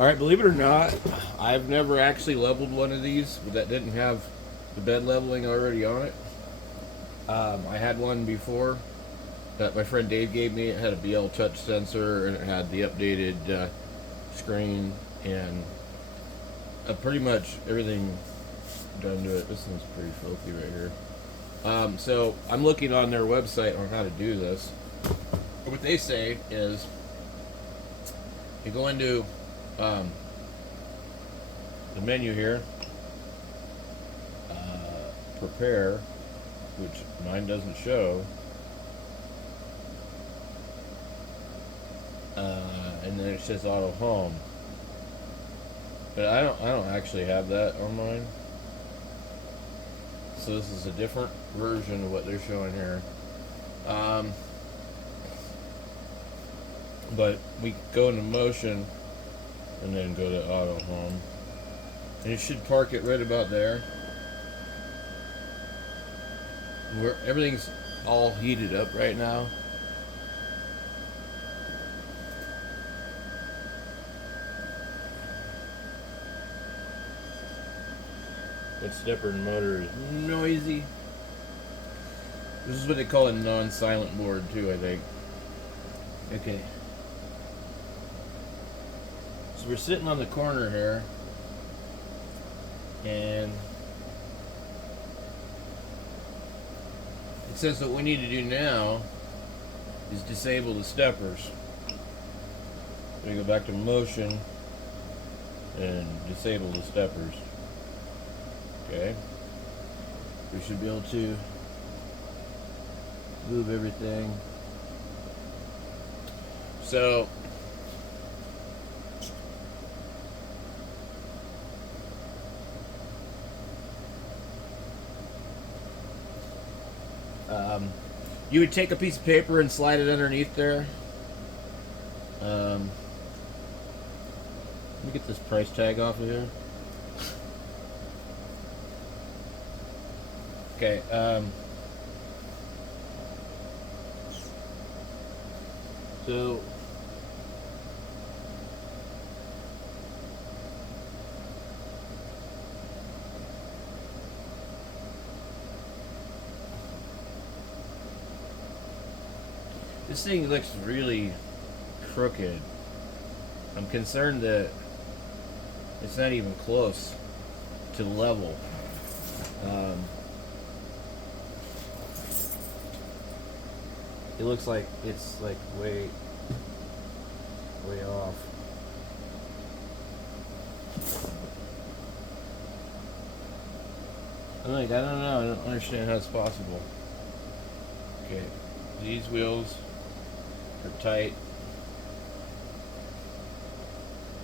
Alright, believe it or not, I've never actually leveled one of these that didn't have the bed leveling already on it. I had one before that my friend Dave gave me. It had a BL touch sensor and it had the updated screen and pretty much everything done to it. This one's pretty filthy right here. So I'm looking on their website on how to do this. What they say is you go into the menu here, prepare, which mine doesn't show, and then it says auto home, but I don't actually have that on mine. So this is a different version of what they're showing here. But we go into motion and then go to auto home. And it should park it right about there. Everything's all heated up right now. That stepper motor is noisy. This is what they call a non-silent board too, I think. Okay. So we're sitting on the corner here, and it says that what we need to do now is disable the steppers. We go back to motion and disable the steppers. Okay. We should be able to move everything. So you would take a piece of paper and slide it underneath there. Let me get this price tag off of here. Okay. So this thing looks really crooked. I'm concerned that it's not even close to level. It looks like it's like way off. I don't know. I don't understand how it's possible. Okay, these wheels are tight.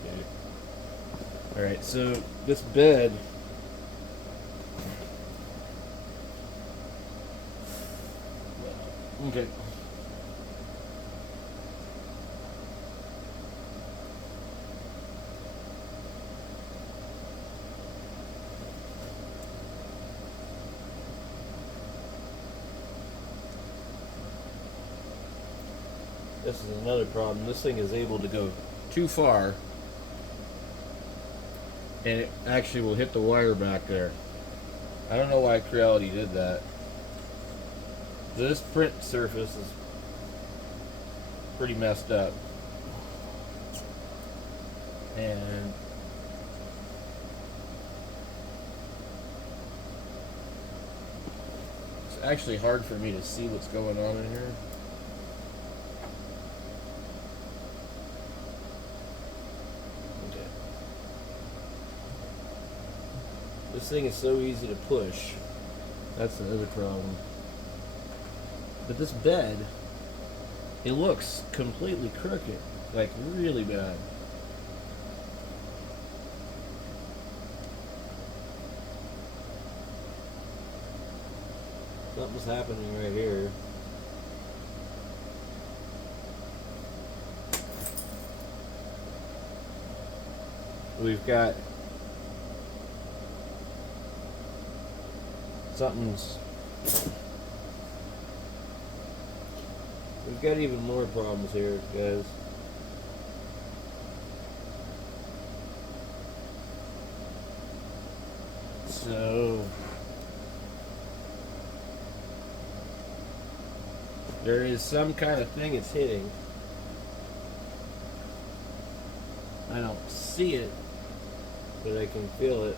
Okay. All right, so this bed. Okay. This is another problem. This thing is able to go too far, and it actually will hit the wire back there. I don't know why Creality did that. This print surface is pretty messed up, and it's actually hard for me to see what's going on in here. This thing is so easy to push. That's the other problem. But this bed, it looks completely crooked. Like, really bad. Something's happening right here. We've got we've got even more problems here, guys. So there is some kind of thing it's hitting. I don't see it, but I can feel it.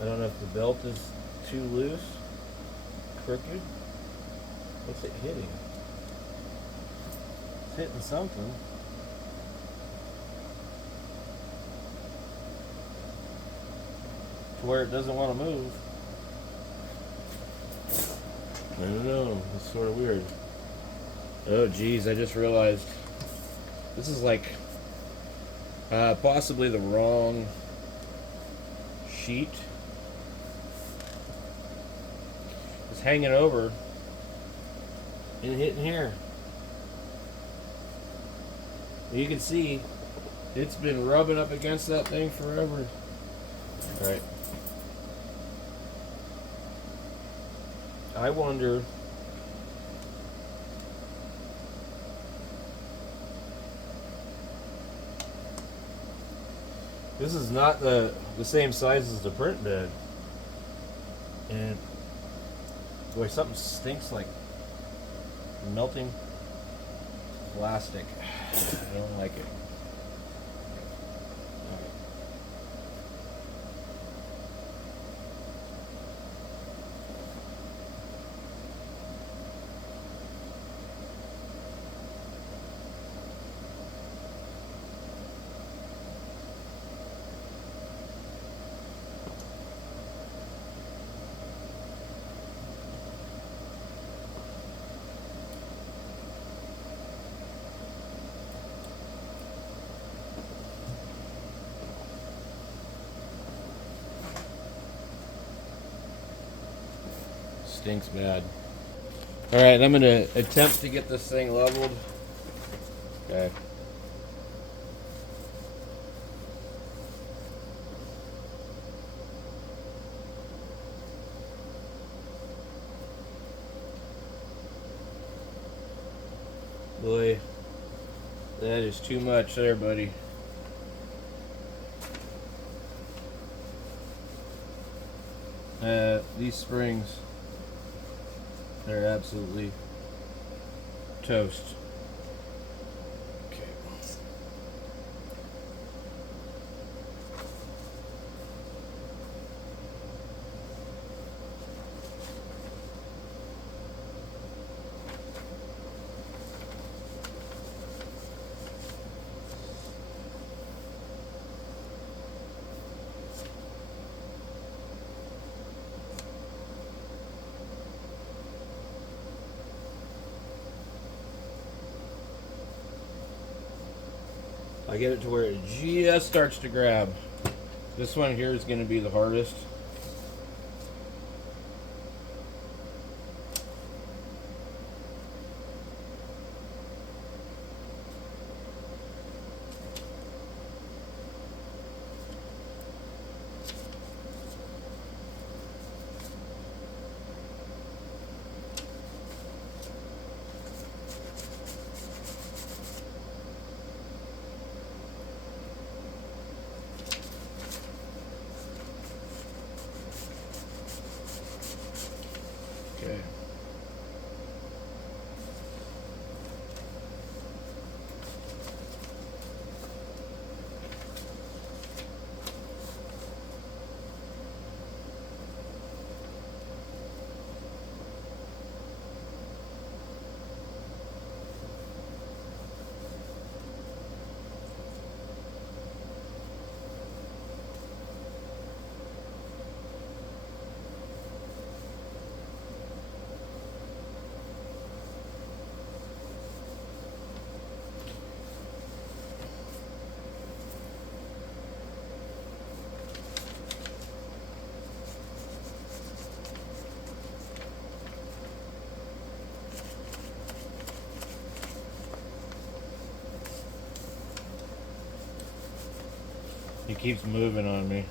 I don't know if the belt is too loose, crooked. What's it hitting? It's hitting something. To where it doesn't want to move. I don't know. It's sort of weird. Oh geez, I just realized this is like possibly the wrong sheet. It's hanging over and hitting here. You can see it's been rubbing up against that thing forever. All right. I wonder this is not the same size as the print bed, and boy, something stinks like melting plastic. I don't like it. Stinks bad. All right, I'm gonna attempt to get this thing leveled. Okay. Boy, that is too much there, buddy. These springs, they're absolutely toast. Okay. I get it to where it just starts to grab. This one here is going to be the hardest. Okay. He keeps moving on me.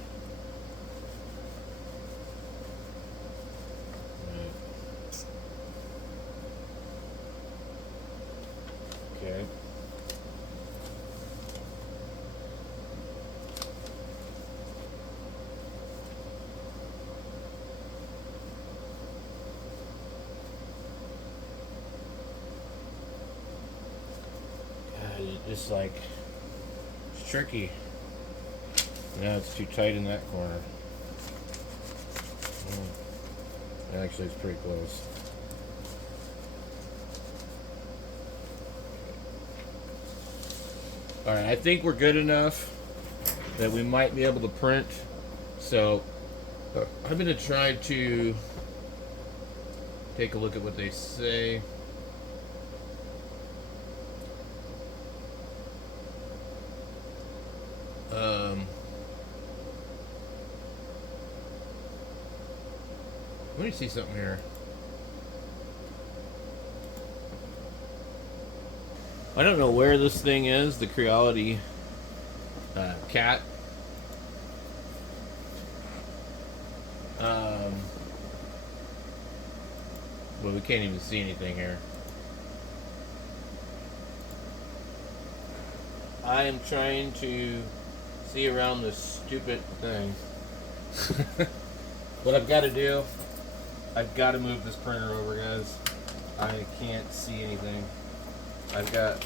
just like, it's tricky. Now it's too tight in that corner. Actually, it's pretty close. Alright, I think we're good enough that we might be able to print. So, I'm going to try to take a look at what they say. Let me see something here. I don't know where this thing is, the Creality cat. But we can't even see anything here. I am trying to see around this stupid thing. What I've got to do, I've got to move this printer over, guys. I can't see anything. I've got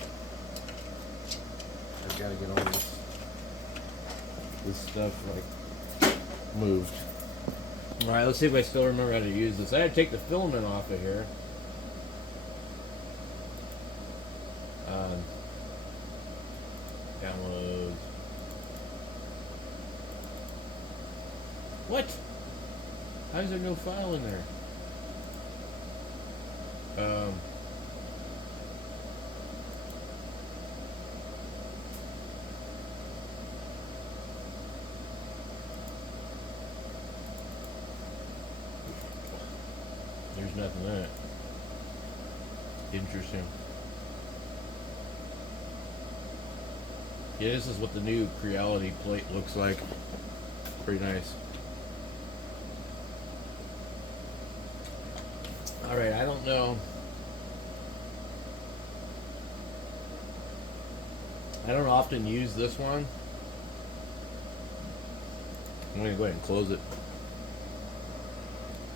to get all this stuff like moved. All right, let's see if I still remember how to use this. I had to take the filament off of here. Downloads. What? How is there no file in there? There's nothing in it. Interesting. Yeah, this is what the new Creality plate looks like. Pretty nice. Alright, I don't know. I don't often use this one. I'm going to go ahead and close it.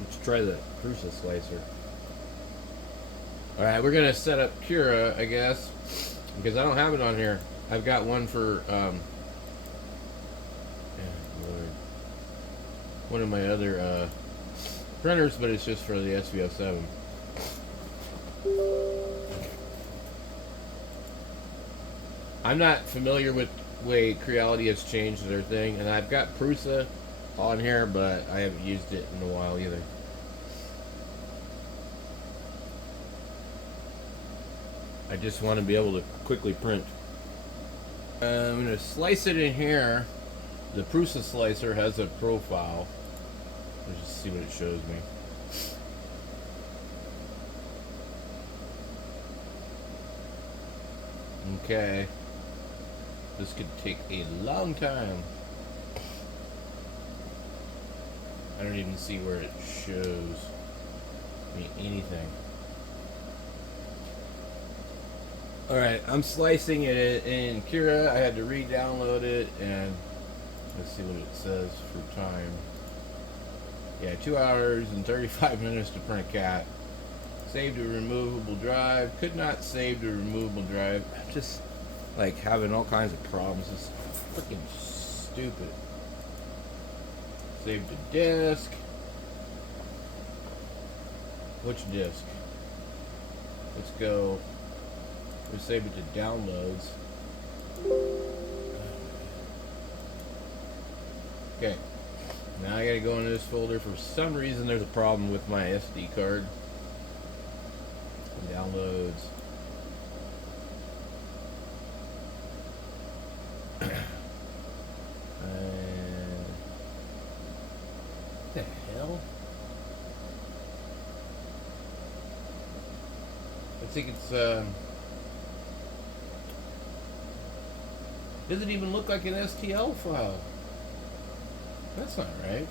Let's try the Prusa slicer. Alright, we're going to set up Cura, I guess, because I don't have it on here. I've got one for one of my other printers, but it's just for the SV07. I'm not familiar with the way Creality has changed their thing, and I've got Prusa on here, but I haven't used it in a while either. I just want to be able to quickly print. I'm going to slice it in here. The Prusa slicer has a profile. Let's just see what it shows me. Okay. This could take a long time. I don't even see where it shows me anything. Alright, I'm slicing it in Cura. I had to re-download it, and let's see what it says for time. Yeah, 2 hours and 35 minutes to print a cat. Saved to removable drive. Could not save to removable drive. I'm just like having all kinds of problems. It's freaking stupid. Save to disk. Which disk? Let's go. We save it to downloads. Okay. Now I gotta go into this folder. For some reason there's a problem with my SD card. Downloads. What the hell? I think it's doesn't even look like an STL file. That's not right.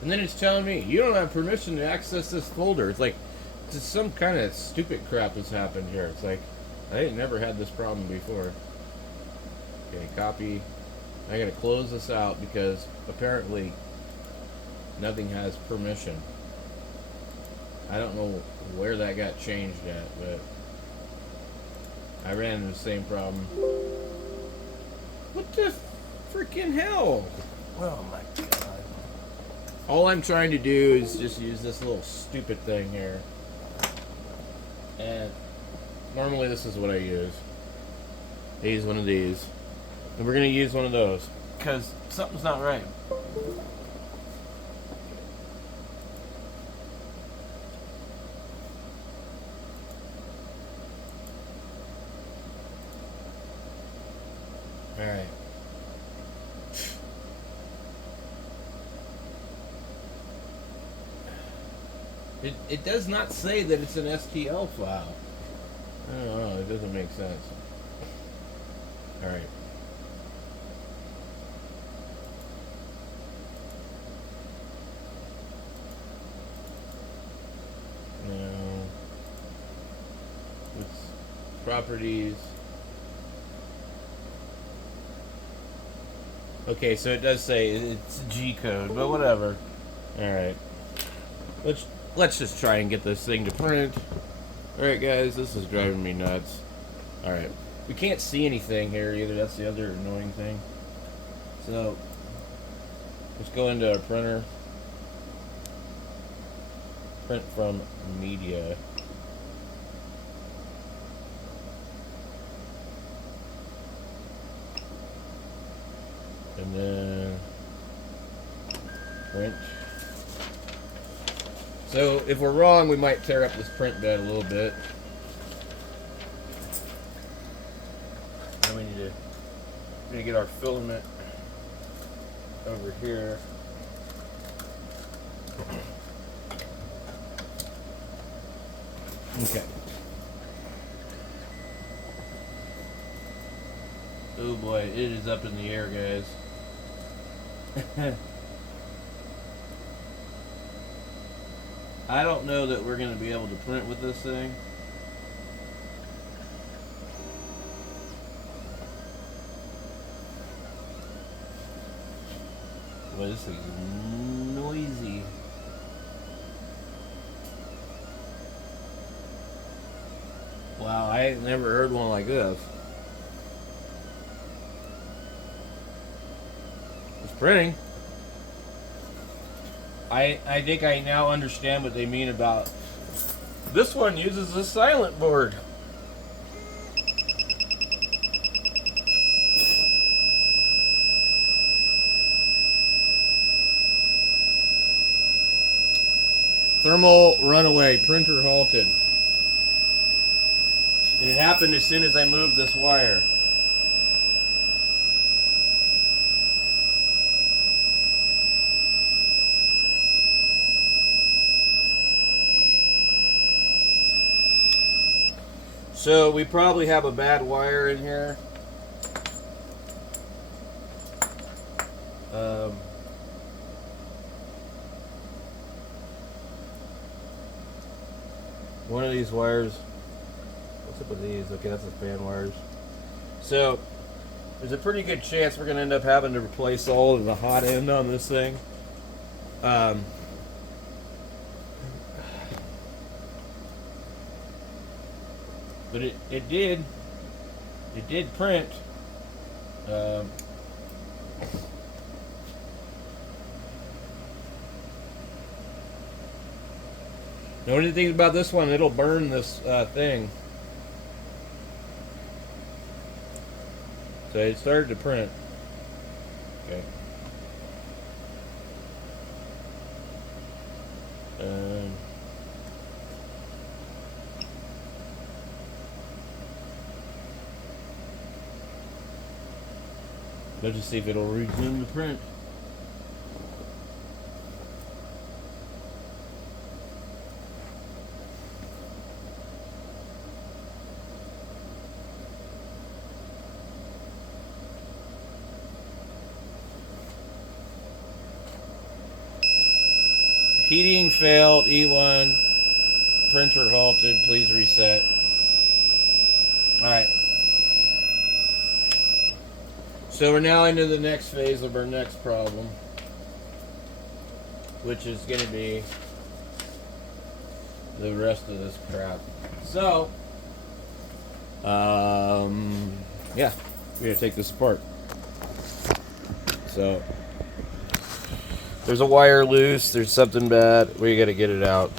And then it's telling me, you don't have permission to access this folder. It's like, it's some kind of stupid crap that's happened here. It's like, I ain't never had this problem before. Okay, copy. I gotta close this out because apparently nothing has permission. I don't know where that got changed at, but I ran into the same problem. What the freaking hell? Oh my god. All I'm trying to do is just use this little stupid thing here. And normally this is what I use. I use one of these. And we're going to use one of those. Because something's not right. Alright. It does not say that it's an STL file. I don't know, it doesn't make sense. Alright. Now, it's properties. Okay, so it does say it's G code, but whatever. Alright. Let's just try and get this thing to print. Alright guys, this is driving me nuts. Alright. We can't see anything here either, that's the other annoying thing. So let's go into our printer. Print from media. And then print. So if we're wrong, we might tear up this print bed a little bit. Then we need to get our filament over here. Okay. Oh boy, it is up in the air, guys. I don't know that we're going to be able to print with this thing. Boy, this thing's noisy. Wow, I ain't never heard one like this. It's printing. I think I now understand what they mean about this one uses a silent board. Thermal runaway, printer halted. And it happened as soon as I moved this wire. So we probably have a bad wire in here. One of these wires. What's up with these? Okay, that's the fan wires. So there's a pretty good chance we're going to end up having to replace all of the hot end on this thing. But it did print. The only thing about this one, it'll burn this thing. So it started to print. Okay. Let's just see if it'll resume the print. Heating failed, E1, printer halted, please reset. Alright. So we're now into the next phase of our next problem, which is going to be the rest of this crap. So, yeah, we're gonna take this apart. So, there's a wire loose. There's something bad. We gotta get it out.